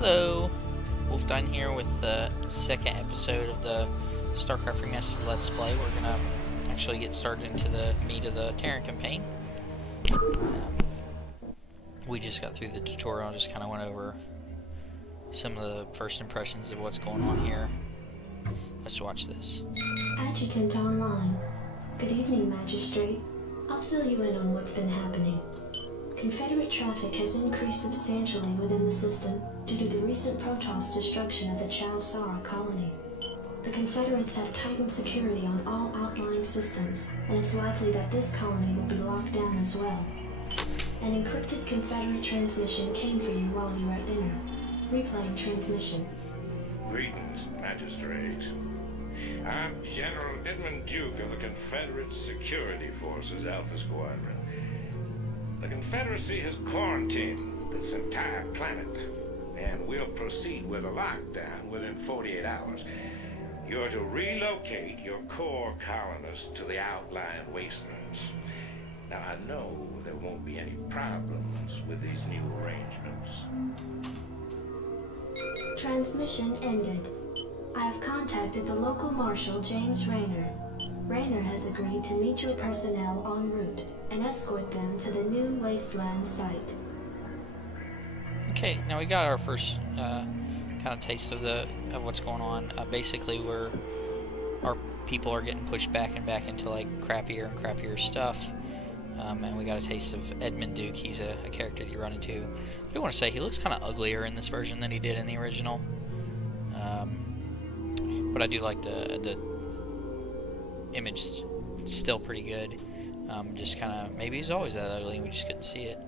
Hello, Wolfdyne here with the second episode of the StarCraft Remastered Let's Play. We're gonna actually get started into the meat of the Terran campaign. We just got through the tutorial, just kind of went over some of the first impressions of what's going on here. Let's watch this. Adjutant online. Good evening, Magistrate. I'll fill you in on what's been happening. Confederate traffic has increased substantially within the system due to the recent Protoss destruction of the Chow Sara colony. The Confederates have tightened security on all outlying systems, and it's likely that this colony will be locked down as well. An encrypted Confederate transmission came for you while you were at dinner. Replaying transmission. Greetings, Magistrate. I'm General Edmund Duke of the Confederate Security Forces Alpha Squadron. The Confederacy has quarantined this entire planet, and we'll proceed with a lockdown within 48 hours. You're to relocate your core colonists to the outlying wastelands. Now, I know there won't be any problems with these new arrangements. Transmission ended. I have contacted the local marshal, James Rayner. Rayner has agreed to meet your personnel en route and escort them to the new wasteland site. Okay, now we got our first kind of taste of what's going on. Basically, our people are getting pushed back and back into like crappier and crappier stuff. And we got a taste of Edmund Duke. He's a character that you run into. I do want to say he looks kind of uglier in this version than he did in the original. But I do like the image, still pretty good. Just kind of, maybe he's always that ugly and we just couldn't see it.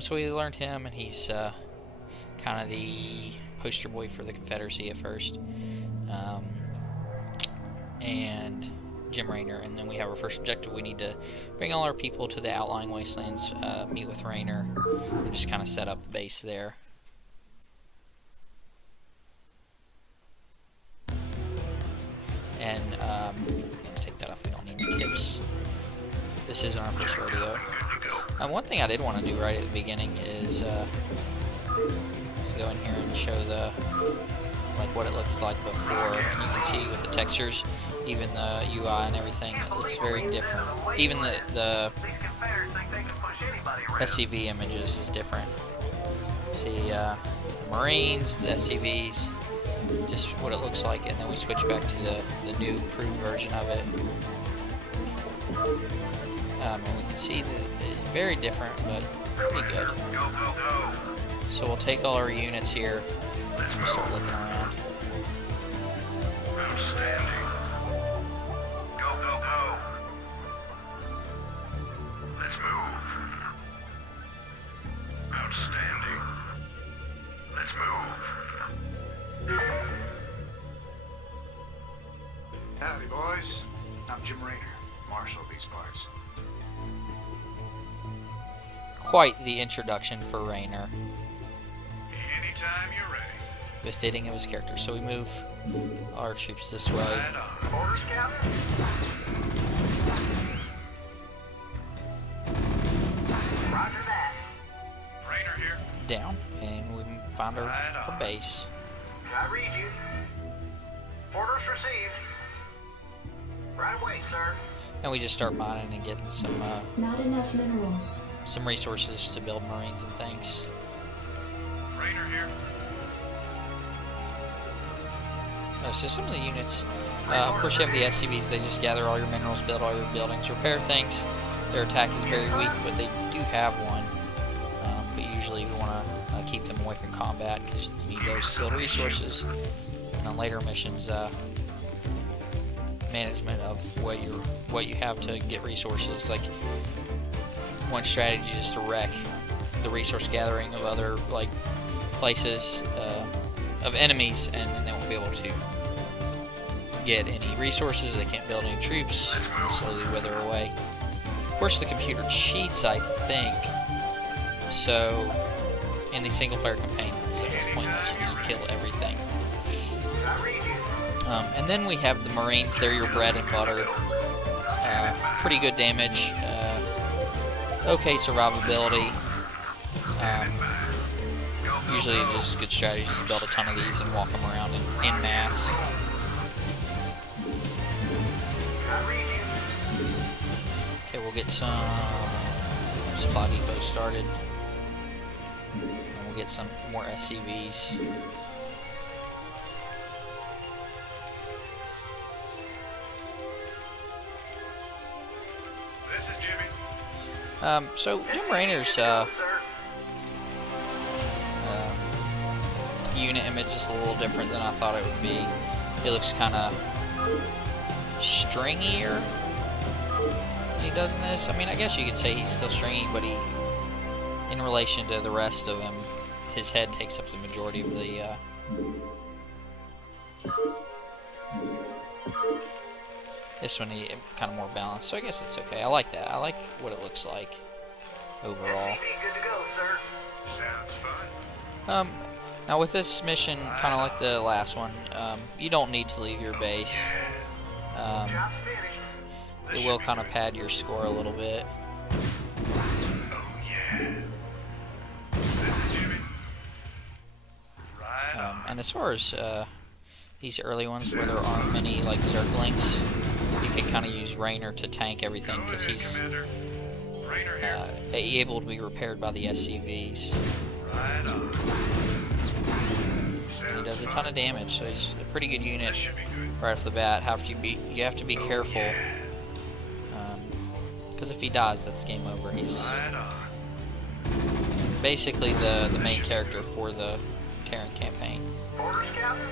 So we learned him, and he's kind of the poster boy for the Confederacy at first. And Jim Rayner, and then we have our first objective. We need to bring all our people to the outlying wastelands, meet with Rayner, and just kind of set up a base there. And take that off, we don't need any tips. This isn't our first rodeo. One thing I did want to do right at the beginning is let's go in here and show what it looked like before. And you can see with the textures, even the UI and everything, it looks very different. Even the SCV images is different. See the Marines, the SCVs, just what it looks like, and then we switch back to the new improved version of it. And we can see that it's very different, but pretty good. So we'll take all our units here and start looking around. Outstanding. Go, go, go. Let's move. Outstanding. Let's move. Howdy, boys. I'm Jim Rayner, Marshal of these parts. Quite the introduction for Rayner. Anytime you're ready. Befitting of his character. So we move our troops this way. Right on. Orders, Captain. Roger that. Rayner here. Down, and we find our base. I read you. Orders received. Right away, sir. And we just start mining and getting some Not enough minerals. resources to build Marines and things. Rayner here. So some of the units, of course you have the SCVs, they just gather all your minerals, build all your buildings, repair things. Their attack is very weak, but they do have one. But usually you want to keep them away from combat because you need those to build resources. And on later missions, management of what you have to get resources. Like one strategy is to wreck the resource gathering of other places of enemies, and then they won't be able to get any resources. They can't build any troops. They slowly wither away. Of course, the computer cheats, I think. So in these single player campaigns, it's pointless. You just kill everything. And then we have the Marines. They're your bread and butter. Pretty good damage. Okay survivability. Usually it's just a good strategy to build a ton of these and walk them around in mass. Okay, we'll get some supply depot started. And we'll get some more SCVs. This is Jimmy. So Jim Raynor's unit image is a little different than I thought it would be. It looks kind of stringier than he does in this. I mean, I guess you could say he's still stringy, but he, in relation to the rest of him, his head takes up the majority of the this one he kind of more balanced, so I guess it's okay. I like that. I like what it looks like overall. Good to go, sir. Sounds fun. Now with this mission, kind of like the last one, you don't need to leave your base. Job's finished. It will kind of pad your score a little bit. Oh yeah. This is Jimmy. Right on. And as far as these early ones where there aren't many like Zerglings, you can kind of use Raynor to tank everything because he's able to be repaired by the SCVs. Right on. And he does a ton of damage, so he's a pretty good unit This should be good. right off the bat. You have to be careful because if he dies, that's game over. He's Right on. basically the main character for the Terran campaign. Orders, Captain?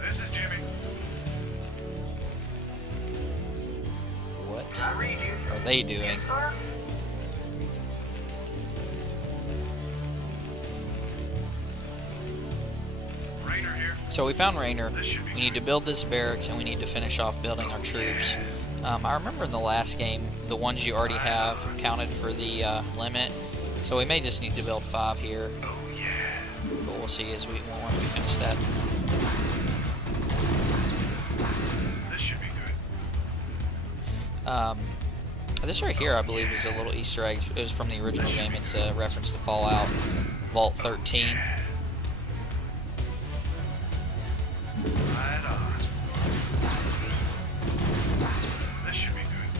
This is Jimmy. What I read you. are they doing? Yes, sir. Rainer here. So we found Raynor. We need to build this barracks and we need to finish off building our troops. I remember in the last game, the ones you already have counted for the limit. So we may just need to build 5 here. Oh yeah. But we'll see as once we finish that. This should be good. This right here, I believe, is a little Easter egg. It was from the original game. It's a reference to Fallout Vault 13. Right on. This should be good.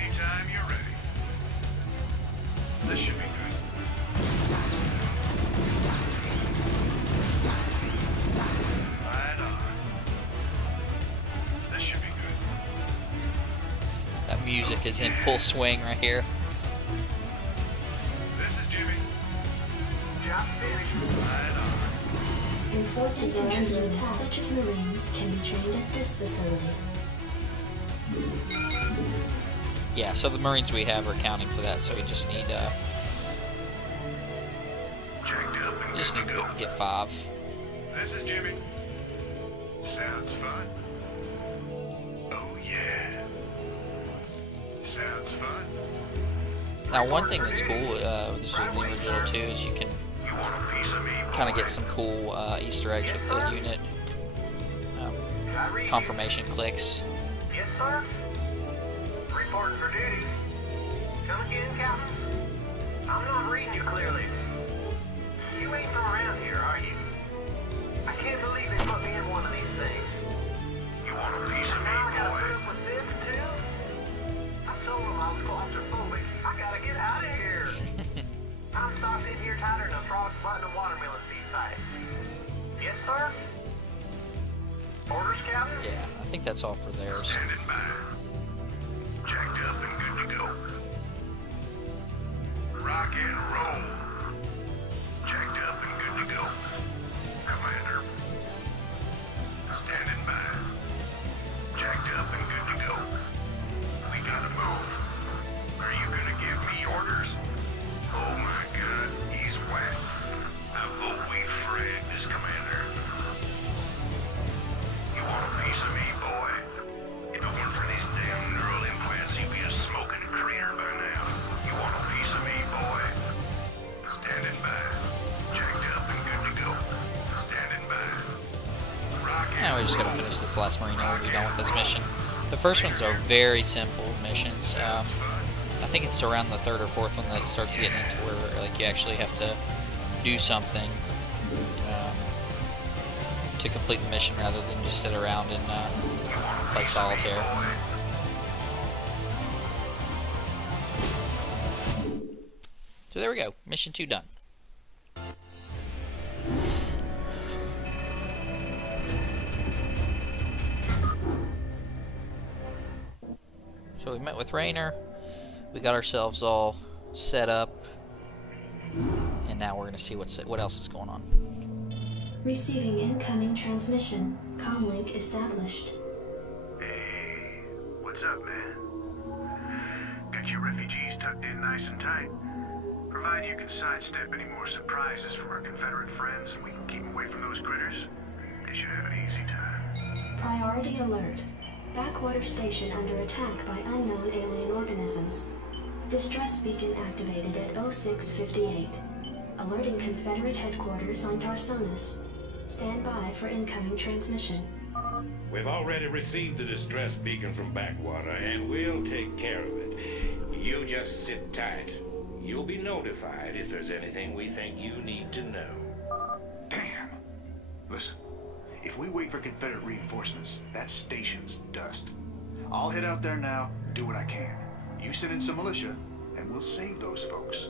Anytime you're ready. This should be good. Right on. This should be good. That music is in full swing right here. This is Jimmy. Job's finished. Right on. Enforcers under units such as Marines can be trained at this facility. Yeah, so the Marines we have are counting for that. So we just need Jacked up and just good need to go. to get 5. This is Jimmy. Sounds fun. Oh yeah. Sounds fun. Now, one thing that's cool, this was in the original too, is you can You want a piece of me? kind of get some cool Easter eggs with the unit I read you. confirmation clicks. Yes, sir. Reporting for duty. Come again, Captain? I'm not reading you clearly. You ain't from around here, are you? I can't believe they put me in one of these things. You want a piece of me, Now I gotta boy? put up with this, too? I told them I was claustrophobic. I gotta get out of here. I'm stuck in here tighter than a frostbite in a watermelon seed fight. Yes, sir? Orders, Captain? Yeah, I think that's all for theirs. Standing by. Jacked up and good to go. Rock and roll. Jacked up and good to go. Commander. Standing by. Jacked up and good to go. We gotta move. Are you gonna give me orders? Oh my god, he's whacked. I vote we frag this commander. You want a piece of me, boy? If it weren't for these damn neural implants, you'd be a smoking crater by now. You want a piece of me, boy? just gotta finish this last marina and we'll be done with this mission. The first ones are very simple missions. I think it's around the third or fourth one that it starts getting into where like you actually have to do something to complete the mission rather than just sit around and play solitaire. So there we go, mission 2 done. So we met with Raynor, we got ourselves all set up, and now we're going to see what else is going on. Receiving incoming transmission. Comlink established. Hey, what's up, man? Got your refugees tucked in nice and tight? Provided you can sidestep any more surprises from our Confederate friends and we can keep away from those critters, they should have an easy time. Priority alert. Backwater station under attack by unknown alien organisms. Distress beacon activated at 0658. Alerting Confederate headquarters on Tarsonis. Stand by for incoming transmission. We've already received the distress beacon from Backwater, and we'll take care of it. You just sit tight. You'll be notified if there's anything we think you need to know. Damn. Listen, if we wait for Confederate reinforcements, that station's dust. I'll head out there now, do what I can. You send in some militia, and we'll save those folks.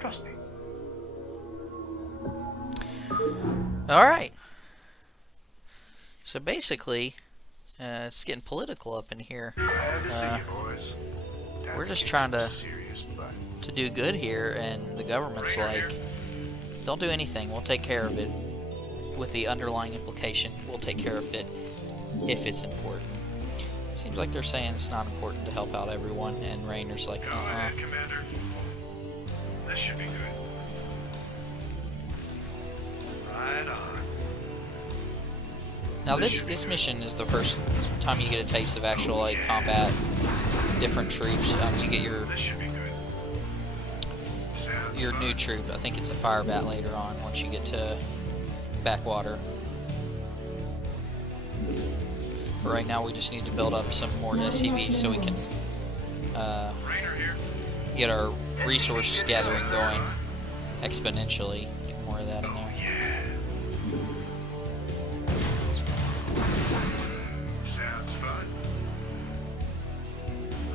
Trust me. Alright. So basically, it's getting political up in here. Glad to see you, boys. We're just trying to do good here, and the government's like, don't do anything, we'll take care of it. With the underlying implication, we'll take care of it if it's important. Seems like they're saying it's not important to help out everyone, and Raynor's like, Go ahead, Commander. This should be good. Right on. Now this mission is the first time you get a taste of actual like combat, different troops. You get your This should be good. Sounds new fun. troop. I think it's a fire bat later on once you get to Backwater. But right now we just need to build up some more Not SCVs enough so we can minerals. Raynor here. get our resource gathering going exponentially. Get more of that in Oh, there. yeah. Sounds fun.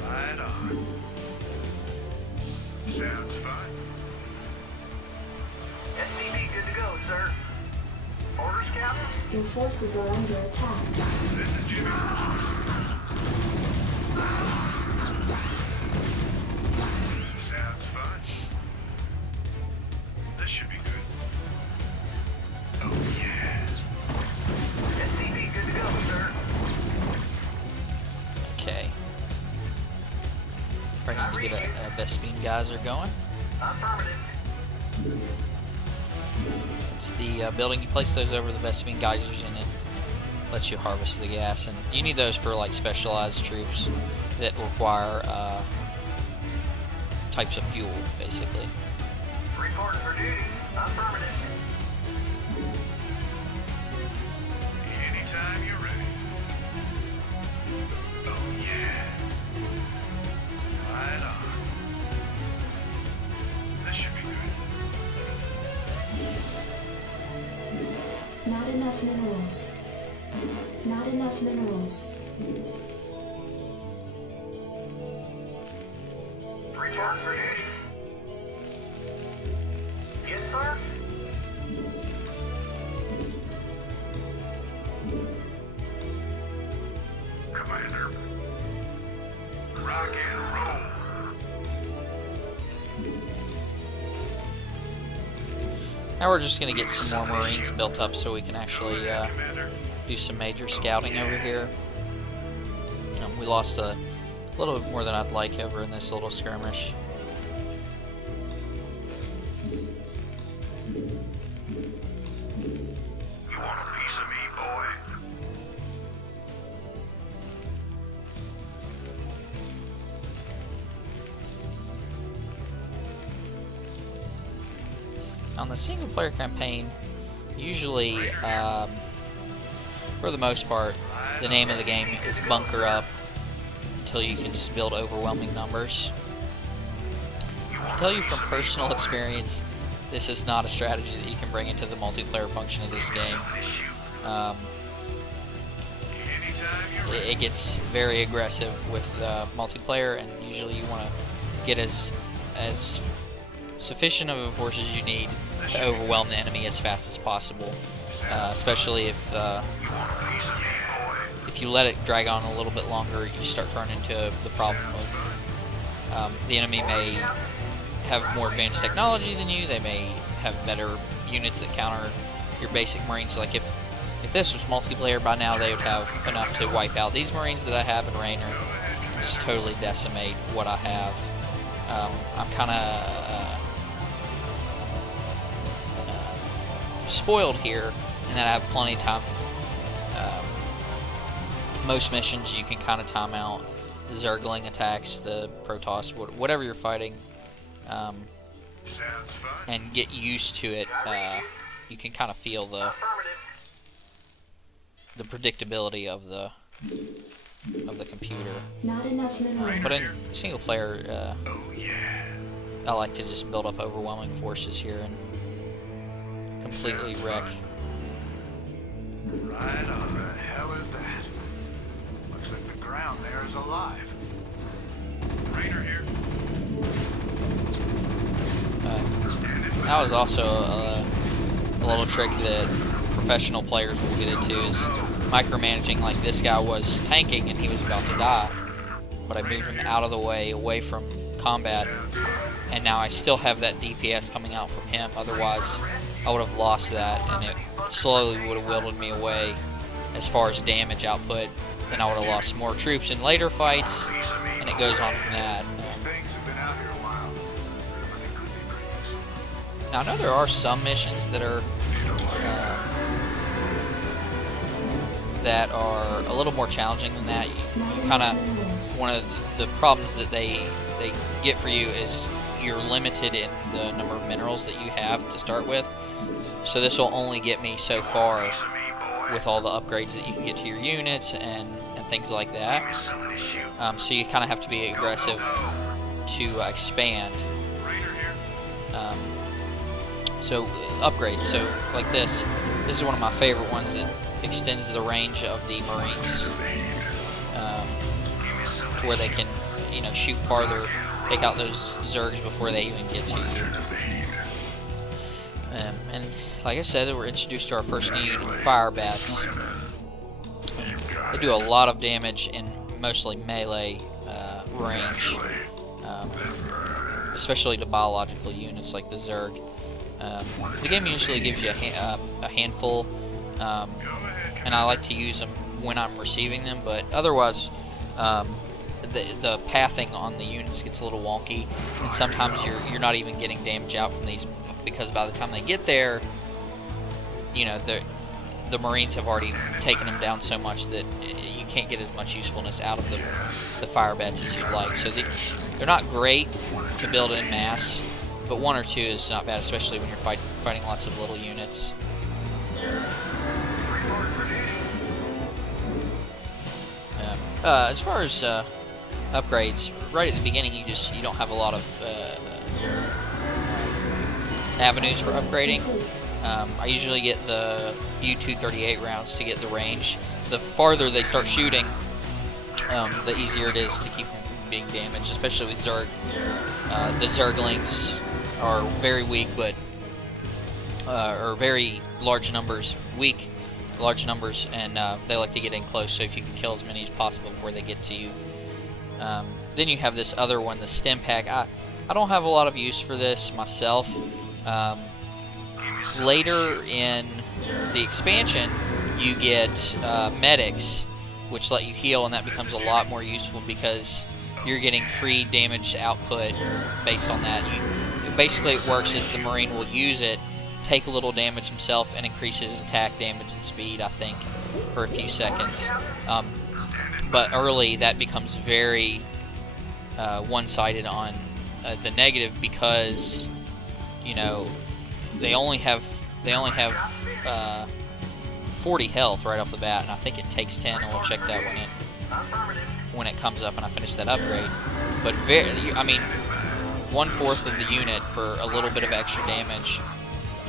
Right on. Sounds fun. SCV good to go, sir. Orders, Captain? Your forces are under attack. This is Jimmy. Sounds fun. This should be good. Oh, yeah. SCV good to go, sir. Okay. Probably need to get a Vespine geyser going. Affirmative. It's the building, you place those over the Vespine geysers and it lets you harvest the gas. And you need those for like specialized troops that require types of fuel, basically. Reporting for duty. Affirmative. Anytime you're ready. Oh, yeah. Right on. This should be good. Not enough minerals. Not enough minerals. Reporting for duty. Yes, sir. Commander. Rock and roll. Now we're just going to get some more Marines built up so we can actually Commander. do some major scouting over here. We lost a little bit more than I'd like over in this little skirmish. You want a piece of me, boy? On the single player campaign, usually for the most part, the name of the game is bunker up until you can just build overwhelming numbers. I can tell you from personal experience, this is not a strategy that you can bring into the multiplayer function of this game. It gets very aggressive with multiplayer, and usually you want to get as sufficient of a force as you need to overwhelm the enemy as fast as possible. Especially if you let it drag on a little bit longer, you start to run into the problem of the enemy may have more advanced technology than you. They may have better units that counter your basic Marines. Like if this was multiplayer, by now they would have enough to wipe out these Marines that I have in Rainer and just totally decimate what I have. I'm kind of spoiled here in that I have plenty of time. Most missions you can kind of time out the Zergling attacks, the Protoss, whatever you're fighting, and get used to it. You can kind of feel the predictability of the computer. Not enough minerals. But in single player, I like to just build up overwhelming forces here and completely wreck. Right on. What the hell is that? Looks like the ground there is alive. Rainer here. That was also a little trick that professional players will get into, is micromanaging. Like this guy was tanking and he was about to die, but I moved him out of the way, away from combat, and now I still have that DPS coming out from him. Otherwise, I would have lost that, and it slowly would have whittled me away as far as damage output. Then I would have lost more troops in later fights, and it goes on from that. These things have been out here a while. They could be pretty useful. Now I know there are some missions that are a little more challenging than that. Kind of one of the problems that they get for you is you're limited in the number of minerals that you have to start with. So this will only get me so far with all the upgrades that you can get to your units and things like that. So you kind of have to be aggressive to expand. So upgrades. So like this is one of my favorite ones. It extends the range of the Marines to where they can, shoot farther, take out those Zergs before they even get to you. And like I said, we're introduced to our first need, fire bats. They do a lot of damage in mostly melee range, especially to biological units like the Zerg. The game usually gives you a handful, and I like to use them when I'm receiving them, but otherwise the pathing on the units gets a little wonky, and sometimes you're not even getting damage out from these, because by the time they get there, the Marines have already taken them down so much that you can't get as much usefulness out of the fire bats as you'd like. So they're not great to build in mass, but one or two is not bad, especially when you're fighting lots of little units. As far as upgrades, right at the beginning you don't have a lot of avenues for upgrading. I usually get the U-238 rounds to get the range. The farther they start shooting, the easier it is to keep them from being damaged, especially with Zerg. The Zerglings are very weak, but or very large numbers, and they like to get in close, so if you can kill as many as possible before they get to you. Then you have this other one, the stim pack. I don't have a lot of use for this myself. Later in the expansion, you get medics, which let you heal, and that becomes a lot more useful because you're getting free damage output based on that. Basically, it works as the Marine will use it, take a little damage himself, and increases his attack damage and speed, I think, for a few seconds. But early, that becomes very one-sided on the negative, because they only have 4 40 health right off the bat, and I think it takes 10, and we'll check that when it comes up and I finish that upgrade. But I mean, 1/4 of the unit for a little bit of extra damage.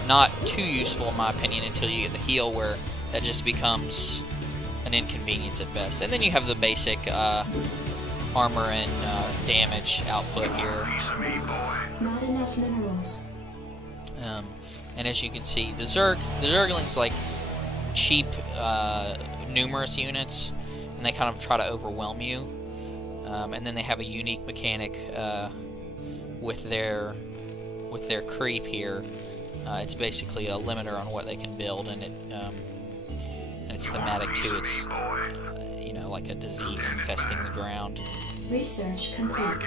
Not too useful in my opinion until you get the heal, where that just becomes an inconvenience at best. And then you have the basic armor and damage output here. Not enough minerals. And as you can see, the Zerglings like cheap, numerous units, and they kind of try to overwhelm you. And then they have a unique mechanic with their creep here. It's basically a limiter on what they can build, and it's thematic too. It's you know, like a disease infesting the ground. Research complete.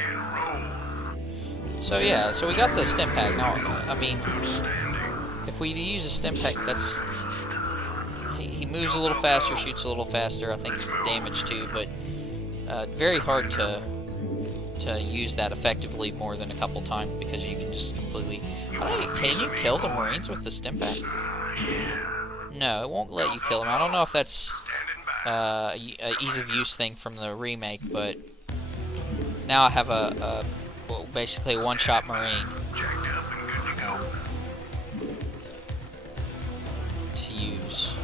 So yeah, so we got the stim pack. Now, I mean, if we use a stim pack, that's he moves a little faster, shoots a little faster. I think it's damage too, but very hard to use that effectively more than a couple times, because you can just completely. Can you kill the Marines with the stim pack? No, it won't let you kill them. I don't know if that's a ease of use thing from the remake, but now I have well, basically a one-shot Marine to use.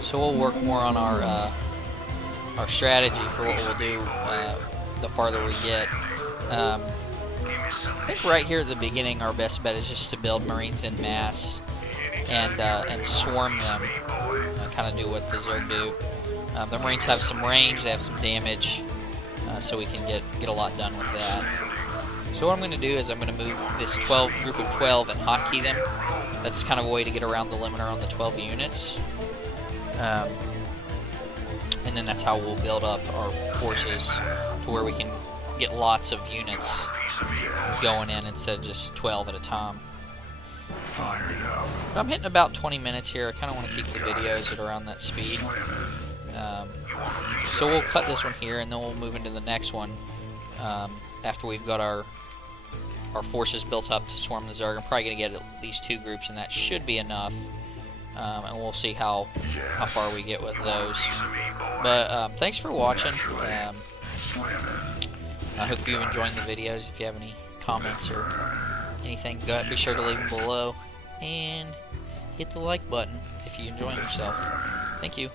So we'll work more on our strategy for what we'll do the farther we get. I think right here at the beginning, our best bet is just to build Marines in mass and swarm them. Kind of do what the Zerg do. The Marines have some range, they have some damage, so we can get a lot done with that. So what I'm going to do is I'm going to move this group of 12 and hotkey them. That's kind of a way to get around the limiter on the 12 units. And then that's how we'll build up our forces to where we can get lots of units going in instead of just 12 at a time. But I'm hitting about 20 minutes here. I kind of want to keep the videos at around that speed. So we'll cut this one here, and then we'll move into the next one after we've got our forces built up to swarm the Zerg. I'm probably going to get at least 2 groups, and that should be enough. And we'll see how far we get with those. But thanks for watching. I hope you've enjoyed the videos. If you have any comments or anything, be sure to leave them below. And hit the like button if you're enjoying yourself. Thank you.